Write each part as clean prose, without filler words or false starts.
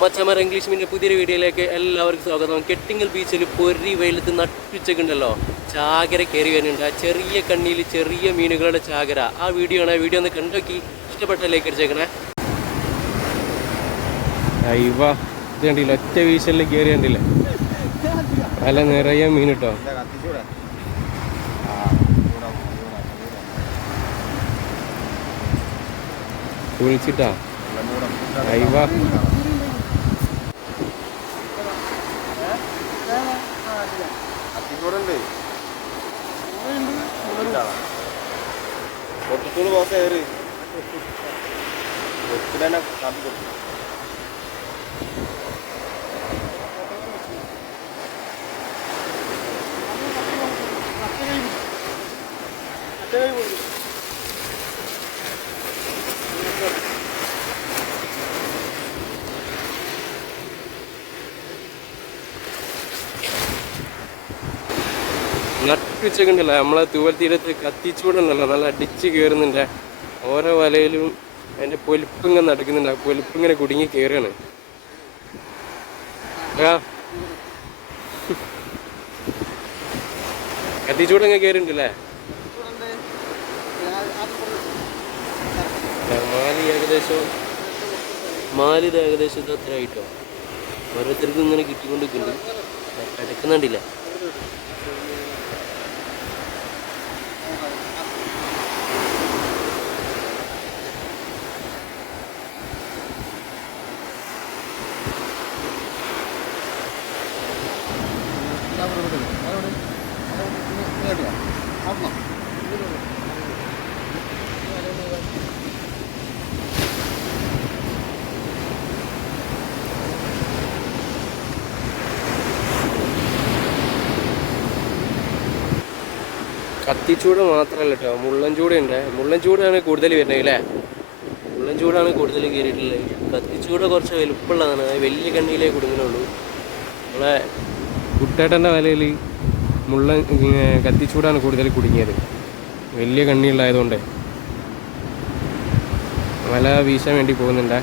മച്ചമാർ English മീനിൻ്റെ പുതിയൊരു വീഡിയോയിലേക്ക് എല്ലാവർക്കും സ്വാഗതം. കെട്ടിങ്ങൽ ബീച്ചിൽ പൊരി വെയിലത്ത് നട്ടുച്ചക്കുണ്ടല്ലോ ചാകര കയറി വരുന്നുണ്ട്. ആ ചെറിയ കണ്ണിയിൽ ചെറിയ മീനുകളുടെ ചാകര. ആ വീഡിയോ ആണ്. ആ വീഡിയോ ഒന്ന് കണ്ടോക്കി ഇഷ്ടപ്പെട്ട ലൈക്ക് അടിച്ചേക്കണേ. അയ്യവ ഇത് കണ്ടില്ല, ഒറ്റ വീശലിൽ കയറി കണ്ടില്ല, പല നിറയെ മീൻ കിട്ടോ. വിളിച്ചിട്ടാ അയ്യവ പൊട്ടിച്ചോട് പോക്ക് കയറി തന്നെ കാപ്പി കൊടുത്തു. നട്ടുച്ചക്കുണ്ടല്ലോ നമ്മളെ തൂവൽ തീരത്ത് കത്തിച്ചൂടുണ്ടല്ലോ, നല്ല അടിച്ച് കയറുന്നുണ്ട്. ഓരോ വലയിലും അതിൻ്റെ പൊലിപ്പിങ്ങനെ നടക്കുന്നുണ്ട്. ആ പൊലിപ്പിങ്ങനെ കുടുങ്ങി കയറുകയാണ്. കത്തിച്ചൂടങ്ങ് കയറിണ്ടല്ലേ. മാലിത് ഏകദേശം ഇത് അത്ര ആയിട്ടോ. ഓരോരുത്തർക്കും ഇങ്ങനെ കിട്ടിക്കൊണ്ടിരിക്കുന്നുണ്ട്. കിടക്കുന്നുണ്ടില്ല. കത്തിച്ചൂട് മാത്രമല്ല കേട്ടോ, മുള്ളൻചൂടുണ്ട്. മുള്ളൻചൂടാണ് കൂടുതൽ വരുന്നത് അല്ലേ. മുള്ളൻചൂടാണ് കൂടുതൽ കയറിയിട്ടുള്ളത്. കത്തിച്ചൂട് കുറച്ച് വലുപ്പമുള്ളതാണ്, വലിയ കണ്ണിയിലേ കുടുങ്ങുന്നുള്ളൂ. നമ്മളെ കുട്ടേട്ടൻ്റെ വലയിൽ കത്തിച്ചൂടാണ് കൂടുതൽ കുടുങ്ങിയത്, വലിയ കണ്ണിയുള്ളതായതുകൊണ്ട്. വല വീശാൻ വേണ്ടി പോകുന്നുണ്ട്.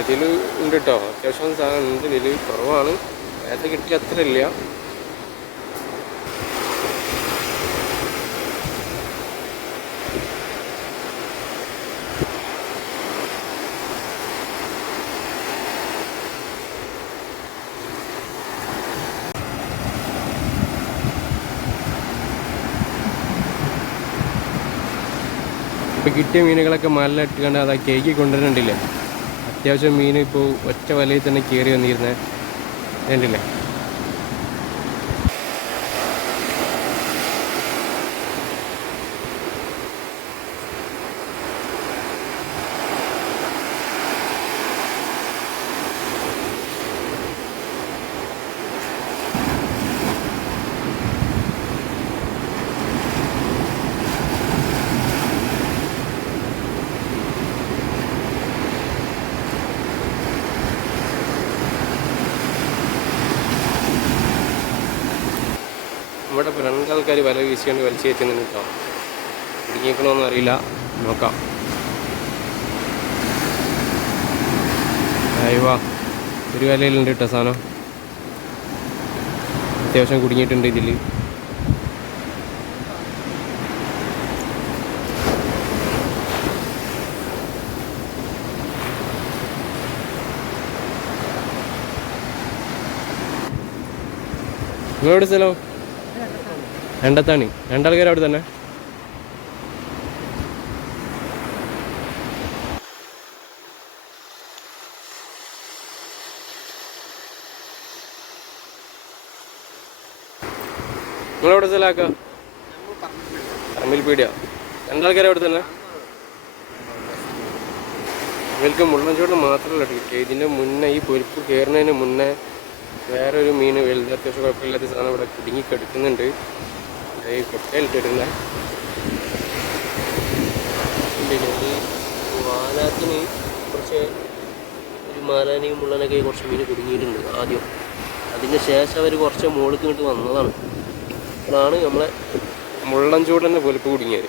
ഇതിൽ ഉണ്ട് കേട്ടോ, അത്യാവശ്യം സാധനം ഉണ്ട്. ഇതിൽ കുറവാണ്, നേരത്തെ കിട്ടിയ അത്ര ഇല്ല. ഇപ്പം കിട്ടിയ മീനുകളൊക്കെ മല ഇട്ടുകൊണ്ട് അതാ കേക്ക് കൊണ്ടുവരുന്നുണ്ടില്ലേ. അത്യാവശ്യം മീൻ ഇപ്പോൾ ഒറ്റ വലയിൽ തന്നെ കയറി വന്നിരുന്നേ കണ്ടില്ലേ. ഇവിടെ ഇപ്പോൾ രണ്ടാൾക്കാർ വല വീശിക്കൊണ്ട് വലിച്ചു കയറ്റുന്നുണ്ട് കേട്ടോ. കുടുങ്ങിക്കണമെന്ന് അറിയില്ല, നോക്കാം. അയ്യവാ ഒരു വലയിലുണ്ട് കേട്ടോ സാധനം, അത്യാവശ്യം കുടുങ്ങിയിട്ടുണ്ട് ഇതിൽ. നിങ്ങളെവിടെ സ്ഥലം? രണ്ടത്താണ്. രണ്ടാൾക്കാർ അവിടെ തന്നെ. നിങ്ങളെവിടെ സ്ഥലമാക്ക? പറമ്പിൽ പീടിയ. രണ്ടാൾക്കാർ അവിടെ തന്നെ. ഇവർക്ക് മുള്ളൻചൂട് മാത്രമല്ല കിട്ടിയത്. ഇതിൻ്റെ മുന്നേ ഈ പൊരിപ്പ് കയറുന്നതിന് മുന്നേ വേറൊരു മീൻ വലുത് അത്യാവശ്യം കുഴപ്പമില്ലാത്ത സാധനം ഇവിടെ കുടുങ്ങി കിടക്കുന്നുണ്ട്. ഈ കൊട്ടയിലിട്ടിടുന്നത് അതിനകത്തിന് കുറച്ച് ഒരു മാലാനെയും മുള്ളനൊക്കെ കുറച്ച് മീൻ കുടുങ്ങിയിട്ടുണ്ട് ആദ്യം. അതിന് ശേഷം അവർ കുറച്ച് മുകളിലേക്ക് ഇങ്ങോട്ട് വന്നതാണ്. അപ്പോഴാണ് നമ്മളെ മുള്ളൻ ചൂടൻ്റെ പൊലിപ്പ് കുടുങ്ങിയത്.